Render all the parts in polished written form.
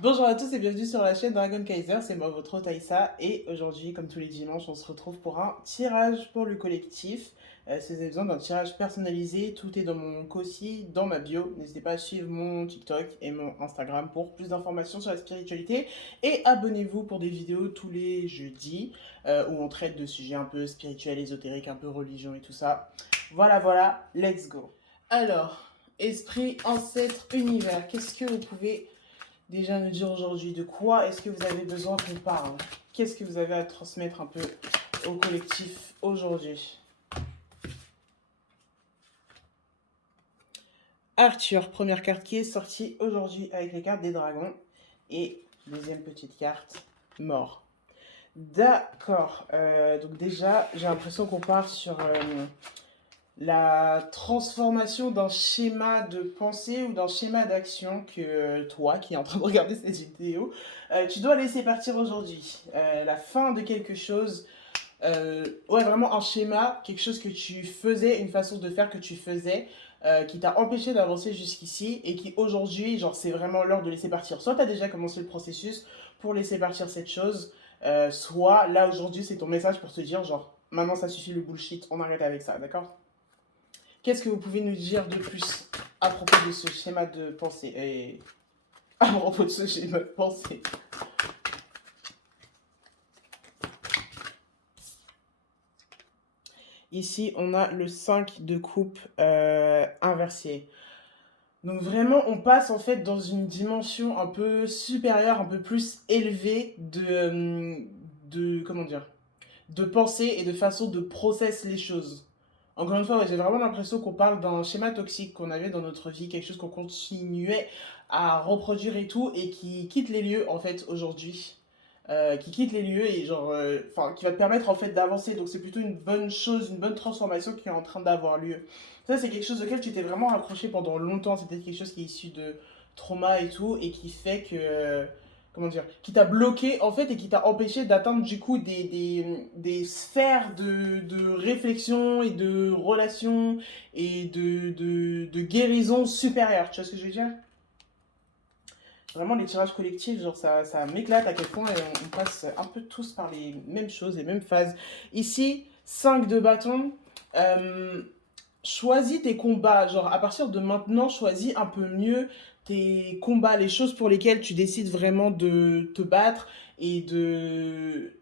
Bonjour à tous et bienvenue sur la chaîne Dragon Kaiser, c'est moi votre hôte Aïssa et aujourd'hui comme tous les dimanches on se retrouve pour un tirage pour le collectif. Si vous avez besoin d'un tirage personnalisé, tout est dans mon cosi, dans ma bio. N'hésitez pas à suivre mon TikTok et mon Instagram pour plus d'informations sur la spiritualité et abonnez-vous pour des vidéos tous les jeudis où on traite de sujets un peu spirituels, ésotériques, un peu religion et tout ça. Voilà, voilà, let's go. Alors, esprit, ancêtre, univers, qu'est-ce que vous pouvez déjà nous dire aujourd'hui de quoi est-ce que vous avez besoin qu'on parle? Qu'est-ce que vous avez à transmettre un peu au collectif aujourd'hui? Arthur, première carte qui est sortie aujourd'hui avec les cartes des dragons. Et deuxième petite carte, mort. D'accord. Donc déjà, j'ai l'impression qu'on part sur la transformation d'un schéma de pensée ou d'un schéma d'action que toi, qui es en train de regarder cette vidéo, tu dois laisser partir aujourd'hui. La fin de quelque chose, ouais, vraiment un schéma, quelque chose que tu faisais, une façon de faire que tu faisais, qui t'a empêché d'avancer jusqu'ici et qui aujourd'hui, genre, c'est vraiment l'heure de laisser partir. Soit tu as déjà commencé le processus pour laisser partir cette chose, soit là aujourd'hui, c'est ton message pour te dire, genre, maintenant ça suffit le bullshit, on arrête avec ça, d'accord? Qu'est-ce que vous pouvez nous dire de plus à propos de ce schéma de pensée et à propos de ce schéma de pensée? Ici, on a le 5 de coupe inversé. Donc vraiment, on passe en fait dans une dimension un peu supérieure, un peu plus élevée comment dire, de pensée et de façon de process les choses. Encore une fois, ouais, j'ai vraiment l'impression qu'on parle d'un schéma toxique qu'on avait dans notre vie, quelque chose qu'on continuait à reproduire et tout, et qui quitte les lieux en fait aujourd'hui. Qui quitte les lieux et genre, enfin, qui va te permettre en fait d'avancer. Donc c'est plutôt une bonne chose, une bonne transformation qui est en train d'avoir lieu. Ça, c'est quelque chose auquel tu t'es vraiment accroché pendant longtemps. C'était quelque chose qui est issu de trauma et tout, et qui fait que, comment dire, qui t'a bloqué en fait et qui t'a empêché d'atteindre du coup des sphères de réflexion et de relations et de guérison supérieure. Tu vois ce que je veux dire? Vraiment, les tirages collectifs, genre ça m'éclate à quel point on passe un peu tous par les mêmes choses, les mêmes phases. Ici, 5 de bâton. Euh, Choisis tes combats. Genre, à partir de maintenant, choisis un peu mieux tes combats, les choses pour lesquelles tu décides vraiment de te battre et de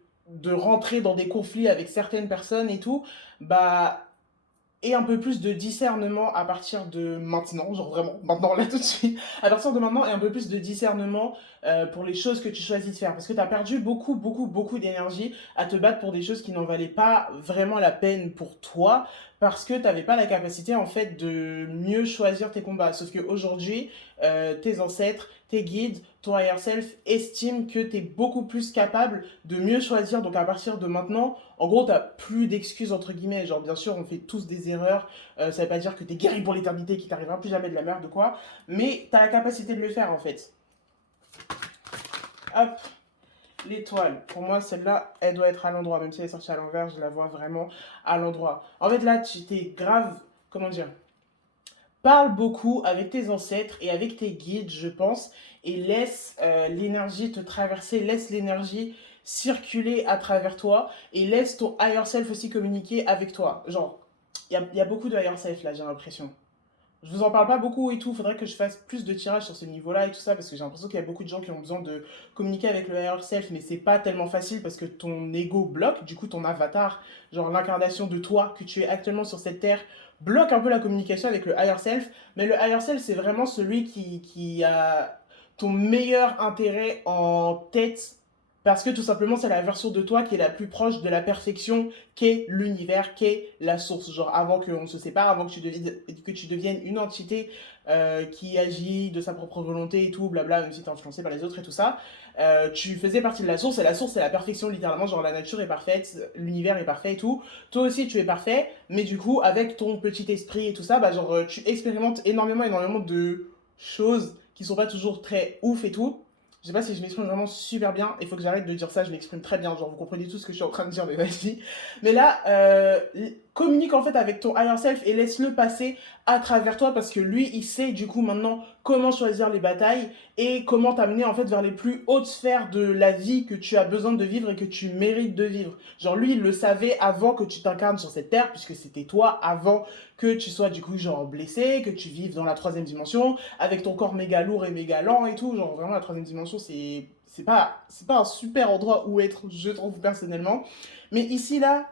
rentrer dans des conflits avec certaines personnes et tout. Bah, et un peu plus de discernement à partir de maintenant, genre vraiment, maintenant, là tout de suite, à partir de maintenant, et un peu plus de discernement pour les choses que tu choisis de faire. Parce que tu as perdu beaucoup, beaucoup, beaucoup d'énergie à te battre pour des choses qui n'en valaient pas vraiment la peine pour toi, parce que tu n'avais pas la capacité, en fait, de mieux choisir tes combats. Sauf qu'aujourd'hui, tes ancêtres, tes guides, ton higher self estiment que tu es beaucoup plus capable de mieux choisir. Donc à partir de maintenant, en gros, t'as plus d'excuses entre guillemets. Genre, bien sûr, on fait tous des erreurs. Ça veut pas dire que t'es guéri pour l'éternité, qu'il t'arrivera plus jamais de la merde ou quoi. Mais t'as la capacité de le faire en fait. Hop, l'étoile. Pour moi, celle-là, elle doit être à l'endroit. Même si elle est sortie à l'envers, je la vois vraiment à l'endroit. En fait, là, tu t'es grave. Comment dire? Parle beaucoup avec tes ancêtres et avec tes guides, je pense, et laisse l'énergie te traverser, laisse l'énergie circuler à travers toi, et laisse ton higher self aussi communiquer avec toi. Genre, il y a beaucoup de higher self là, j'ai l'impression. Je vous en parle pas beaucoup et tout, faudrait que je fasse plus de tirages sur ce niveau-là et tout ça, parce que j'ai l'impression qu'il y a beaucoup de gens qui ont besoin de communiquer avec le higher self, mais c'est pas tellement facile parce que ton ego bloque, du coup ton avatar, genre l'incarnation de toi que tu es actuellement sur cette terre, bloque un peu la communication avec le higher self, mais le higher self c'est vraiment celui qui a ton meilleur intérêt en tête, parce que tout simplement c'est la version de toi qui est la plus proche de la perfection qu'est l'univers, qu'est la source. Genre avant qu'on se sépare, avant que tu deviennes une entité qui agit de sa propre volonté et tout, blabla, même si t'es influencé par les autres et tout ça, tu faisais partie de la source c'est la perfection littéralement, genre la nature est parfaite, l'univers est parfait et tout. Toi aussi tu es parfait, mais du coup avec ton petit esprit et tout ça, bah genre tu expérimentes énormément, énormément de choses qui sont pas toujours très ouf et tout. Je sais pas si je m'exprime vraiment super bien. Il faut que j'arrête de dire ça. Je m'exprime très bien. Genre, vous comprenez tout ce que je suis en train de dire, mais vas-y. Mais là, communique en fait avec ton higher self et laisse-le passer à travers toi parce que lui, il sait du coup maintenant comment choisir les batailles et comment t'amener en fait vers les plus hautes sphères de la vie que tu as besoin de vivre et que tu mérites de vivre. Genre lui, il le savait avant que tu t'incarnes sur cette terre puisque c'était toi avant que tu sois du coup genre blessé, que tu vives dans la troisième dimension avec ton corps méga lourd et méga lent et tout. Genre vraiment la troisième dimension, c'est pas un super endroit où être, je trouve personnellement. Mais ici là,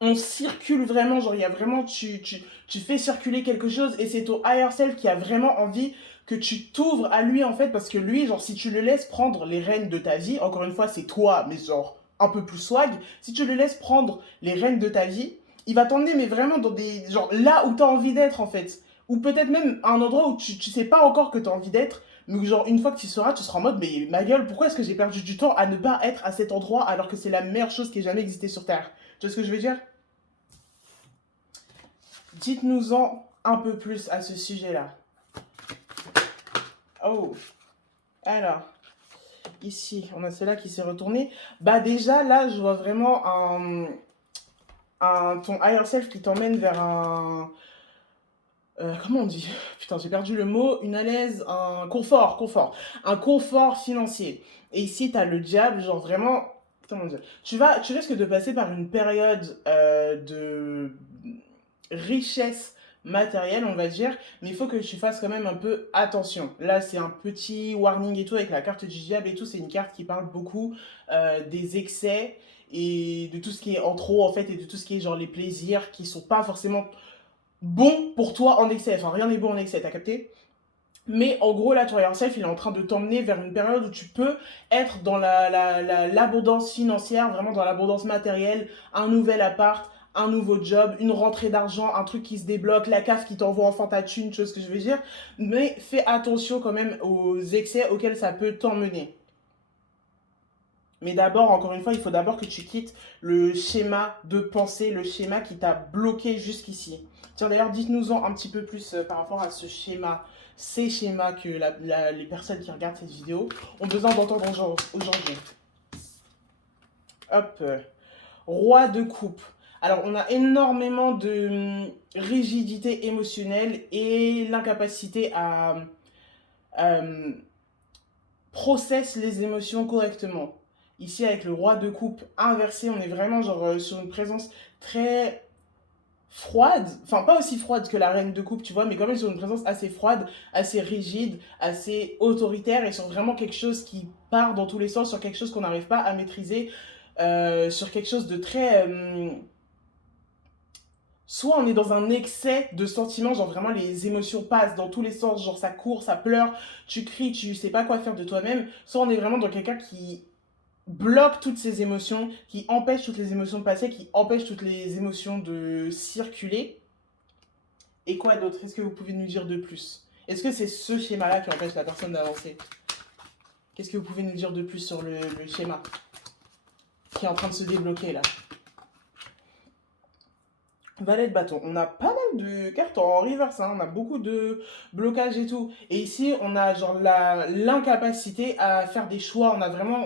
on circule vraiment, genre il y a vraiment, tu fais circuler quelque chose et c'est ton higher self qui a vraiment envie que tu t'ouvres à lui en fait parce que lui, genre si tu le laisses prendre les rênes de ta vie, encore une fois c'est toi mais genre un peu plus swag, si tu le laisses prendre les rênes de ta vie, il va t'emmener mais vraiment dans des, genre là où tu as envie d'être en fait. Ou peut-être même à un endroit où tu sais pas encore que tu as envie d'être, mais genre une fois que tu seras, tu seras en mode mais ma gueule, pourquoi est-ce que j'ai perdu du temps à ne pas être à cet endroit alors que c'est la meilleure chose qui ait jamais existé sur Terre. Tu vois ce que je veux dire? Dites-nous-en un peu plus à ce sujet-là. Oh, alors, ici, on a celle-là qui s'est retournée. Bah déjà, là, je vois vraiment ton higher self qui t'emmène vers un... comment on dit? Putain, j'ai perdu le mot. Une à l'aise, un confort. Un confort financier. Et ici, t'as le diable, genre vraiment... Comment dire? Tu risques de passer par une période de richesse matérielle, on va dire, mais il faut que tu fasses quand même un peu attention. Là, c'est un petit warning et tout avec la carte du diable et tout. C'est une carte qui parle beaucoup des excès et de tout ce qui est en trop en fait et de tout ce qui est genre les plaisirs qui sont pas forcément bons pour toi en excès. Enfin, rien n'est bon en excès, t'as capté? Mais en gros, là, ton higher self, il est en train de t'emmener vers une période où tu peux être dans l'abondance financière, vraiment dans l'abondance matérielle, un nouvel appart, un nouveau job, une rentrée d'argent, un truc qui se débloque, la CAF qui t'envoie enfin ta thune, tu vois ce que je veux dire. Mais fais attention quand même aux excès auxquels ça peut t'emmener. Mais d'abord, encore une fois, il faut d'abord que tu quittes le schéma de pensée, le schéma qui t'a bloqué jusqu'ici. Tiens, d'ailleurs, dites-nous-en un petit peu plus par rapport à ce schéma, ces schémas que les personnes qui regardent cette vidéo ont besoin d'entendre aujourd'hui. Hop, roi de coupe. Alors, on a énormément de rigidité émotionnelle et l'incapacité à euh, processe les émotions correctement. Ici, avec le roi de coupe inversé, on est vraiment genre sur une présence très froide, enfin pas aussi froide que la reine de coupe, tu vois, mais quand même sur une présence assez froide, assez rigide, assez autoritaire et sur vraiment quelque chose qui part dans tous les sens, sur quelque chose qu'on n'arrive pas à maîtriser, sur quelque chose de très... soit on est dans un excès de sentiments, genre vraiment les émotions passent dans tous les sens, genre ça court, ça pleure, tu cries, tu sais pas quoi faire de toi-même, soit on est vraiment dans quelqu'un qui bloque toutes ces émotions, qui empêche toutes les émotions de passer, qui empêche toutes les émotions de circuler. Et quoi d'autre? Est-ce que vous pouvez nous dire de plus? Est-ce que c'est ce schéma-là qui empêche la personne d'avancer? Qu'est-ce que vous pouvez nous dire de plus sur le schéma qui est en train de se débloquer là? Valet de bâton. On a pas mal de cartes en reverse, hein. On a beaucoup de blocages et tout. Et ici, on a genre l'incapacité à faire des choix. On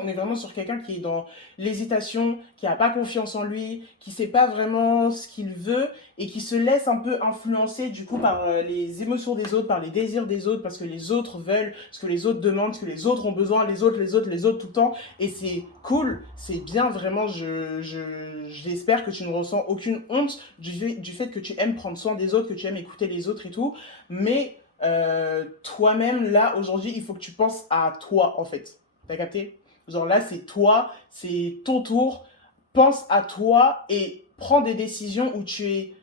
est vraiment sur quelqu'un qui est dans l'hésitation, qui a pas confiance en lui, qui sait pas vraiment ce qu'il veut et qui se laisse un peu influencer du coup par les émotions des autres, par les désirs des autres, parce que les autres veulent, ce que les autres demandent, ce que les autres ont besoin, les autres tout le temps. Et c'est cool, c'est bien vraiment. J'espère que tu ne ressens aucune honte du fait que tu aimes prendre soin des autres, que tu aimes écouter les autres et tout. Mais toi-même, là, aujourd'hui, il faut que tu penses à toi, en fait. T'as capté? Genre là, c'est toi, c'est ton tour. Pense à toi et prends des décisions où tu es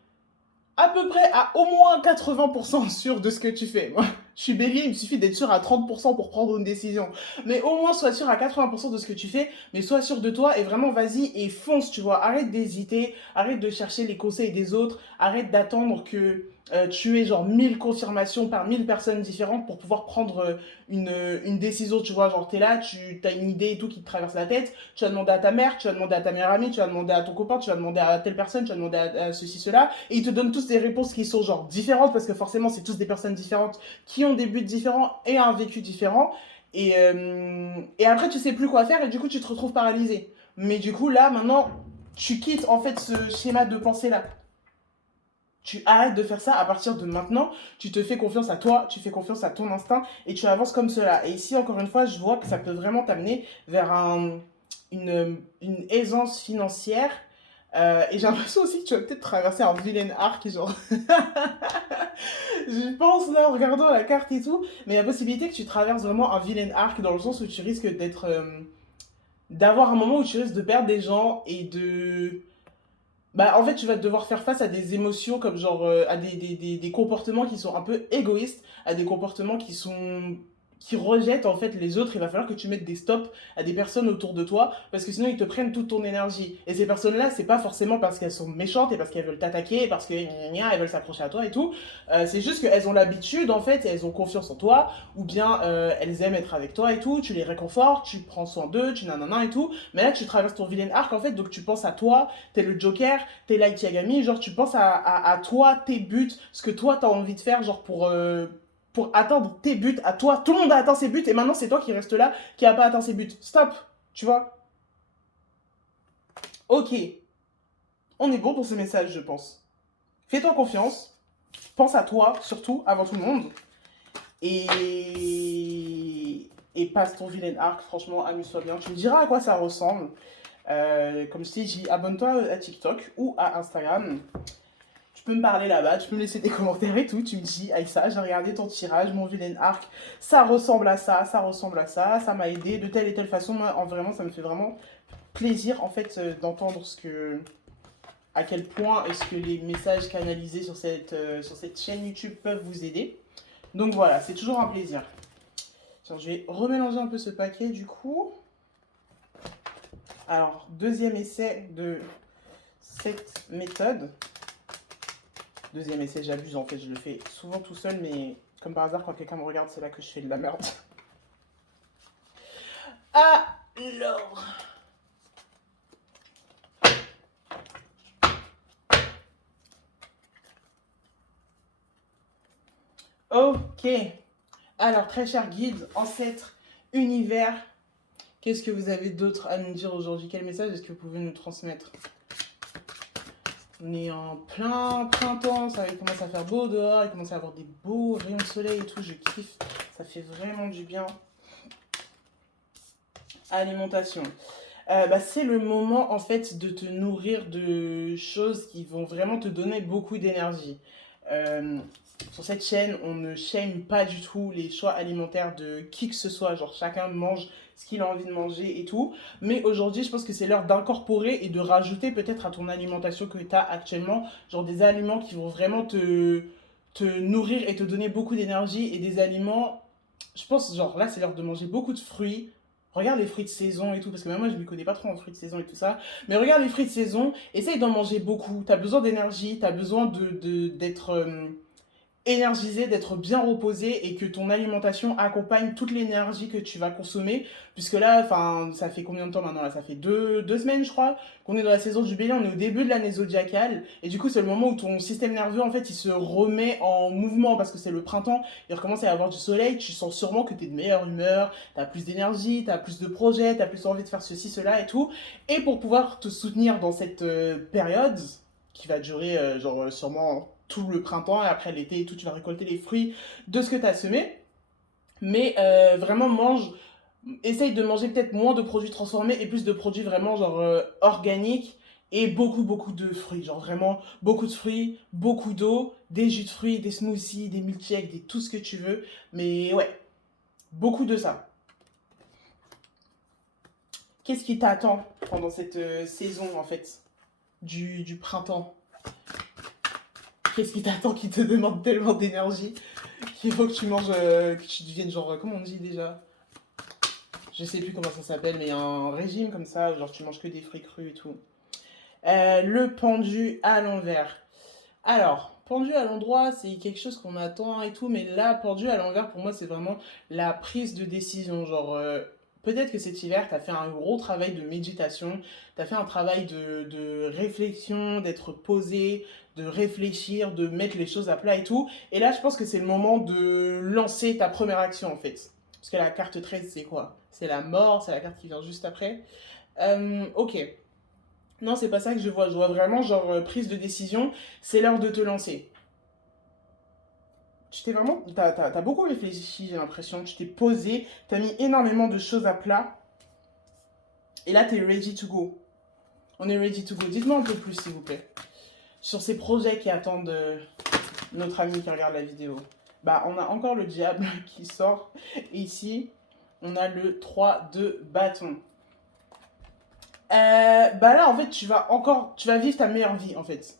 à peu près à au moins 80% sûr de ce que tu fais. Moi, je suis bélier, il me suffit d'être sûr à 30% pour prendre une décision. Mais au moins, sois sûr à 80% de ce que tu fais, mais sois sûr de toi et vraiment vas-y et fonce, tu vois. Arrête d'hésiter, arrête de chercher les conseils des autres, arrête d'attendre que tu aies genre 1000 confirmations par 1000 personnes différentes pour pouvoir prendre une décision, tu vois. Genre, t'es là, tu as une idée et tout qui te traverse la tête, tu vas demander à ta mère, tu vas demander à ta meilleure amie, tu vas demander à ton copain, tu vas demander à telle personne, tu vas demander à ceci, cela, et ils te donnent tous des réponses qui sont genre différentes parce que forcément, c'est tous des personnes différentes qui ont des buts différents et un vécu différent. Et après, tu sais plus quoi faire et du coup, tu te retrouves paralysé. Mais du coup, là, maintenant, tu quittes en fait ce schéma de pensée-là. Tu arrêtes de faire ça à partir de maintenant. Tu te fais confiance à toi, tu fais confiance à ton instinct et tu avances comme cela. Et ici, encore une fois, je vois que ça peut vraiment t'amener vers une aisance financière. Et j'ai l'impression aussi que tu vas peut-être traverser un vilain arc, genre. Je pense là en regardant la carte et tout, mais il y a possibilité que tu traverses vraiment un vilain arc dans le sens où tu risques d'être. D'avoir un moment où tu risques de perdre des gens et de bah, en fait, tu vas devoir faire face à des émotions comme genre à des comportements qui sont un peu égoïstes, à des comportements qui rejettent en fait les autres. Il va falloir que tu mettes des stops à des personnes autour de toi parce que sinon ils te prennent toute ton énergie. Et ces personnes-là, c'est pas forcément parce qu'elles sont méchantes et parce qu'elles veulent t'attaquer, et parce que elles veulent s'approcher à toi et tout. C'est juste qu'elles ont l'habitude en fait et elles ont confiance en toi ou bien elles aiment être avec toi et tout. Tu les réconfortes, tu prends soin d'eux, tu nanana et tout. Mais là, tu traverses ton vilain arc en fait, donc tu penses à toi, t'es le Joker, t'es Light Yagami, genre tu penses à toi, tes buts, ce que toi t'as envie de faire, genre pour atteindre tes buts à toi. Tout le monde a atteint ses buts et maintenant c'est toi qui reste là, qui a pas atteint ses buts. Stop, tu vois. Ok, on est bon pour ce message, je pense. Fais-toi confiance, pense à toi surtout avant tout le monde et passe ton vilain arc. Franchement, amuse-toi bien. Tu me diras à quoi ça ressemble. Comme je t'ai dit, abonne-toi à TikTok ou à Instagram. Tu peux me parler là-bas, tu peux me laisser des commentaires et tout. Tu me dis, Aïssa, j'ai regardé ton tirage, mon vilain arc, ça ressemble à ça, ça ressemble à ça, ça m'a aidé de telle et telle façon. Moi, vraiment, ça me fait vraiment plaisir en fait d'entendre à quel point est-ce que les messages canalisés sur cette chaîne YouTube peuvent vous aider. Donc voilà, c'est toujours un plaisir. Tiens, je vais remélanger un peu ce paquet du coup. Alors, deuxième essai de cette méthode. Deuxième essai, j'abuse en fait, je le fais souvent tout seul, mais comme par hasard, quand quelqu'un me regarde, c'est là que je fais de la merde. Alors. Ok. Alors, très cher guide, ancêtre, univers, qu'est-ce que vous avez d'autre à nous dire aujourd'hui? Quel message est-ce que vous pouvez nous transmettre? On est en plein printemps, ça commence à faire beau dehors, il commence à avoir des beaux rayons de soleil et tout, je kiffe, ça fait vraiment du bien. Alimentation. C'est le moment en fait de te nourrir de choses qui vont vraiment te donner beaucoup d'énergie. Euh, sur cette chaîne, on ne shame pas du tout les choix alimentaires de qui que ce soit. Genre chacun mange ce qu'il a envie de manger et tout. Mais aujourd'hui, je pense que c'est l'heure d'incorporer et de rajouter peut-être à ton alimentation que tu as actuellement, genre des aliments qui vont vraiment te nourrir et te donner beaucoup d'énergie et des aliments, je pense, genre là, c'est l'heure de manger beaucoup de fruits. Regarde les fruits de saison et tout, parce que même moi je ne m'y connais pas trop en fruits de saison et tout ça. Mais regarde les fruits de saison, essaye d'en manger beaucoup. T'as besoin d'énergie, t'as besoin d'être énergisé, d'être bien reposé et que ton alimentation accompagne toute l'énergie que tu vas consommer. Puisque là, enfin, ça fait combien de temps maintenant là? Ça fait deux semaines, je crois, qu'on est dans la saison du bélier, on est au début de l'année zodiacale. Et du coup, c'est le moment où ton système nerveux, en fait, il se remet en mouvement parce que c'est le printemps, il recommence à y avoir du soleil. Tu sens sûrement que tu es de meilleure humeur, tu as plus d'énergie, tu as plus de projets, tu as plus envie de faire ceci, cela et tout. Et pour pouvoir te soutenir dans cette période, qui va durer sûrement tout le printemps et après l'été et tout, tu vas récolter les fruits de ce que tu as semé. Mais vraiment essaye de manger peut-être moins de produits transformés et plus de produits vraiment genre organiques et beaucoup de fruits. Genre vraiment beaucoup de fruits, beaucoup d'eau, des jus de fruits, des smoothies, des milkshakes, tout ce que tu veux. Mais ouais, beaucoup de ça. Qu'est-ce qui t'attend pendant cette saison en fait du printemps? Qu'est-ce qui t'attend qui te demande tellement d'énergie qu'il faut que tu manges, que tu deviennes genre, comment on dit déjà? Je sais plus comment ça s'appelle, mais un régime comme ça, genre tu manges que des fruits crus et tout. Le pendu à l'envers. Alors, pendu à l'endroit, c'est quelque chose qu'on attend et tout, mais là, pendu à l'envers, pour moi, c'est vraiment la prise de décision. Genre, peut-être que cet hiver, tu as fait un gros travail de méditation, tu as fait un travail de réflexion, d'être posé, de réfléchir, de mettre les choses à plat et tout. Et là, je pense que c'est le moment de lancer ta première action, en fait. Parce que la carte 13, c'est quoi? C'est la mort, c'est la carte qui vient juste après. Ok. Non, c'est pas ça que je vois. Je vois vraiment, genre, prise de décision, c'est l'heure de te lancer. Tu t'es vraiment... T'as beaucoup réfléchi, j'ai l'impression. Tu t'es posé, t'as mis énormément de choses à plat. Et là, t'es ready to go. On est ready to go. Dites-moi un peu plus, s'il vous plaît. Sur ces projets qui attendent notre ami qui regarde la vidéo. Bah, on a encore le diable qui sort. Et ici, on a le 3 de bâton. Bah là, en fait, tu vas vivre ta meilleure vie, en fait.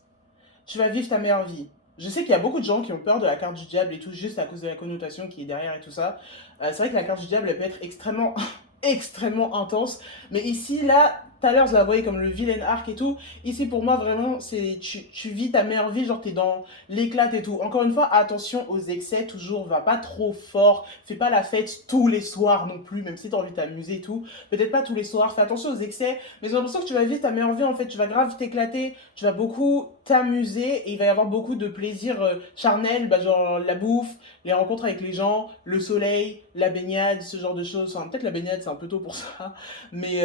Tu vas vivre ta meilleure vie. Je sais qu'il y a beaucoup de gens qui ont peur de la carte du diable et tout, juste à cause de la connotation qui est derrière et tout ça. C'est vrai que la carte du diable, elle peut être extrêmement, extrêmement intense. Mais ici, là, tout à l'heure, je la voyais comme le villain arc et tout. Ici, pour moi, vraiment, c'est tu vis ta meilleure vie, genre, t'es dans l'éclate et tout. Encore une fois, attention aux excès, toujours, va pas trop fort. Fais pas la fête tous les soirs non plus, même si t'as envie de t'amuser et tout. Peut-être pas tous les soirs, fais attention aux excès. Mais j'ai l'impression que tu vas vivre ta meilleure vie, en fait. Tu vas grave t'éclater, tu vas beaucoup t'amuser et il va y avoir beaucoup de plaisir charnel, bah, genre la bouffe, les rencontres avec les gens, le soleil, la baignade, ce genre de choses. Enfin, peut-être la baignade, c'est un peu tôt pour ça, mais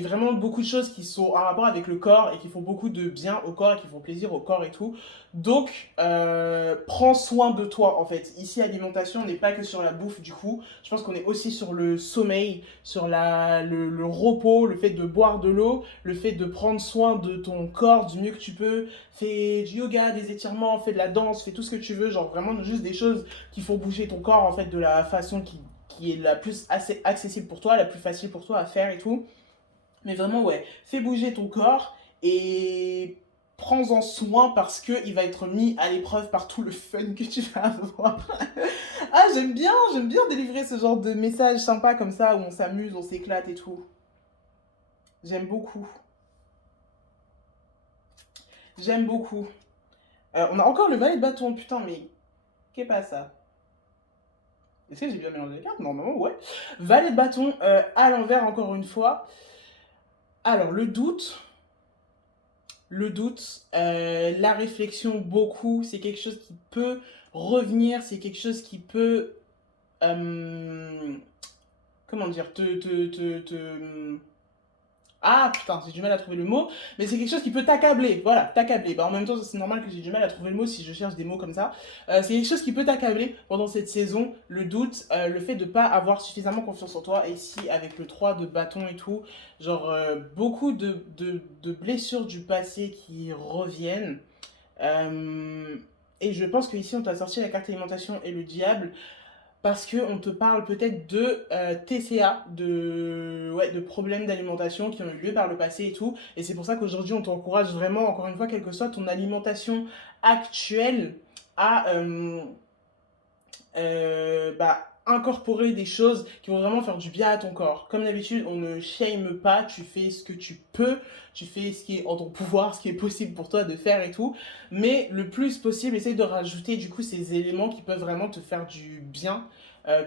vraiment beaucoup de choses qui sont en rapport avec le corps et qui font beaucoup de bien au corps et qui font plaisir au corps et tout. Donc, prends soin de toi en fait. Ici, alimentation, on n'est pas que sur la bouffe du coup. Je pense qu'on est aussi sur le sommeil, sur le repos, le fait de boire de l'eau, le fait de prendre soin de ton corps du mieux que tu peux. Fais du yoga, des étirements, fais de la danse, fais tout ce que tu veux. Genre vraiment juste des choses qui font bouger ton corps en fait de la façon qui est la plus assez accessible pour toi, la plus facile pour toi à faire et tout. Mais vraiment, ouais, fais bouger ton corps et prends-en soin parce qu'il va être mis à l'épreuve par tout le fun que tu vas avoir. Ah, j'aime bien délivrer ce genre de message sympa comme ça où on s'amuse, on s'éclate et tout. J'aime beaucoup. J'aime beaucoup. On a encore le valet de bâton, putain, mais qu'est pas ça? Est-ce que j'ai bien mélangé les cartes? Normalement, ouais. Valet de bâton à l'envers, encore une fois. Alors, la réflexion, beaucoup, c'est quelque chose qui peut revenir, c'est quelque chose qui peut, euh, comment dire, ah putain, j'ai du mal à trouver le mot, mais c'est quelque chose qui peut t'accabler, voilà, t'accabler. Bah, en même temps, c'est normal que j'ai du mal à trouver le mot si je cherche des mots comme ça. C'est quelque chose qui peut t'accabler pendant cette saison, le doute, le fait de pas avoir suffisamment confiance en toi. Et ici, avec le 3 de bâton et tout, genre beaucoup de blessures du passé qui reviennent. Euh, et je pense qu'ici, on t'a sorti la carte alimentation et le diable parce qu'on te parle peut-être de TCA, ouais, de problèmes d'alimentation qui ont eu lieu par le passé et tout. Et c'est pour ça qu'aujourd'hui, on t'encourage vraiment, encore une fois, quelle que soit ton alimentation actuelle, à bah, incorporer des choses qui vont vraiment faire du bien à ton corps. Comme d'habitude, on ne shame pas, tu fais ce que tu peux, tu fais ce qui est en ton pouvoir, ce qui est possible pour toi de faire et tout. Mais le plus possible, essaye de rajouter du coup ces éléments qui peuvent vraiment te faire du bien.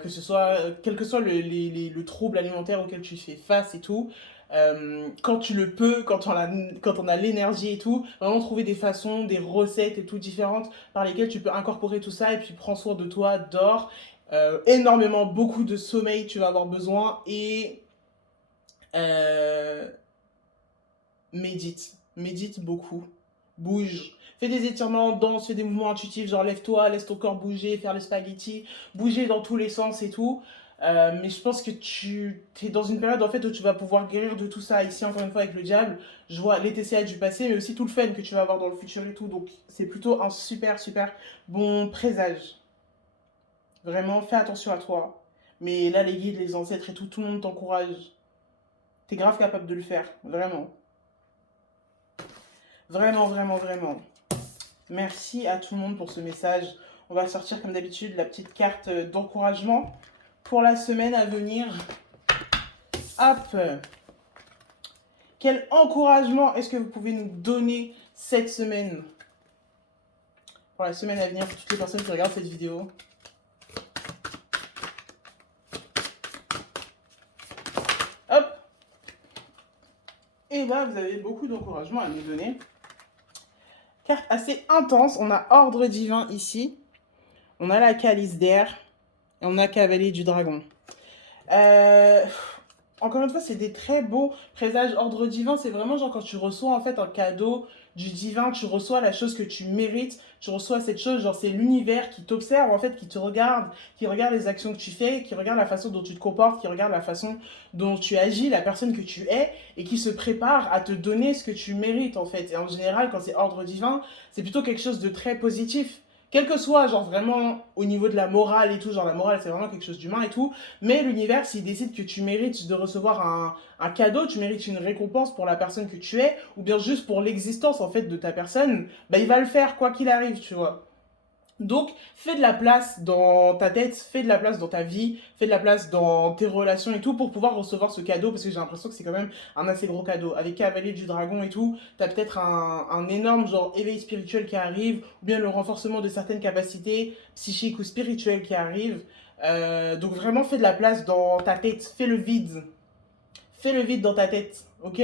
Que ce soit, quel que soit le trouble alimentaire auquel tu fais face et tout, quand tu le peux, quand on a l'énergie et tout, vraiment trouver des façons, des recettes et tout différentes par lesquelles tu peux incorporer tout ça et puis prends soin de toi, dors, énormément, beaucoup de sommeil tu vas avoir besoin et euh, médite beaucoup, bouge. Fais des étirements, danse, fais des mouvements intuitifs, genre lève-toi, laisse ton corps bouger, faire le spaghetti, bouger dans tous les sens et tout. Mais je pense que tu es dans une période en fait où tu vas pouvoir guérir de tout ça. Ici, encore une fois, avec le diable, je vois les TCA du passé, mais aussi tout le fun que tu vas avoir dans le futur et tout. Donc, c'est plutôt un super, super bon présage. Vraiment, fais attention à toi. Mais là, les guides, les ancêtres et tout, tout le monde t'encourage. T'es grave capable de le faire. Vraiment. Vraiment, vraiment, vraiment. Merci à tout le monde pour ce message. On va sortir comme d'habitude la petite carte d'encouragement pour la semaine à venir. Hop. Quel encouragement est-ce que vous pouvez nous donner cette semaine? Pour la semaine à venir, pour toutes les personnes qui regardent cette vidéo. Hop. Et là, vous avez beaucoup d'encouragement à nous donner. Carte assez intense. On a Ordre Divin ici. On a la Calice d'air. Et on a Cavalier du Dragon. Euh, encore une fois, c'est des très beaux présages. Ordre divin, c'est vraiment genre quand tu reçois en fait un cadeau du divin, tu reçois la chose que tu mérites, tu reçois cette chose, genre c'est l'univers qui t'observe en fait, qui te regarde, qui regarde les actions que tu fais, qui regarde la façon dont tu te comportes, qui regarde la façon dont tu agis, la personne que tu es, et qui se prépare à te donner ce que tu mérites en fait. Et en général, quand c'est ordre divin, c'est plutôt quelque chose de très positif. Quel que soit, genre vraiment au niveau de la morale et tout, genre la morale c'est vraiment quelque chose d'humain et tout, mais l'univers s'il décide que tu mérites de recevoir un cadeau, tu mérites une récompense pour la personne que tu es, ou bien juste pour l'existence en fait de ta personne, bah il va le faire quoi qu'il arrive, tu vois. Donc, fais de la place dans ta tête, fais de la place dans ta vie, fais de la place dans tes relations et tout pour pouvoir recevoir ce cadeau parce que j'ai l'impression que c'est quand même un assez gros cadeau. Avec Cavalier du Dragon et tout, t'as peut-être un énorme genre éveil spirituel qui arrive ou bien le renforcement de certaines capacités psychiques ou spirituelles qui arrivent. Donc vraiment, fais de la place dans ta tête, fais le vide. Fais le vide dans ta tête, ok?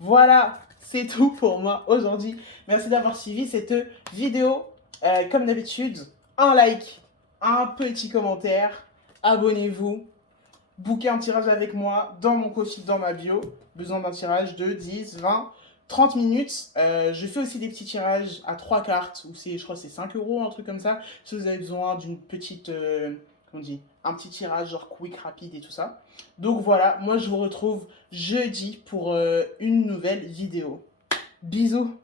Voilà, c'est tout pour moi aujourd'hui. Merci d'avoir suivi cette vidéo. Comme d'habitude, un like, un petit commentaire, abonnez-vous, booker un tirage avec moi dans mon coffre dans ma bio. Besoin d'un tirage de 10, 20, 30 minutes. Je fais aussi des petits tirages à 3 cartes, où c'est, je crois que c'est 5 euros, un truc comme ça. Si vous avez besoin d'une petite, comment on dit, un petit tirage genre quick, rapide et tout ça. Donc voilà, moi je vous retrouve jeudi pour une nouvelle vidéo. Bisous.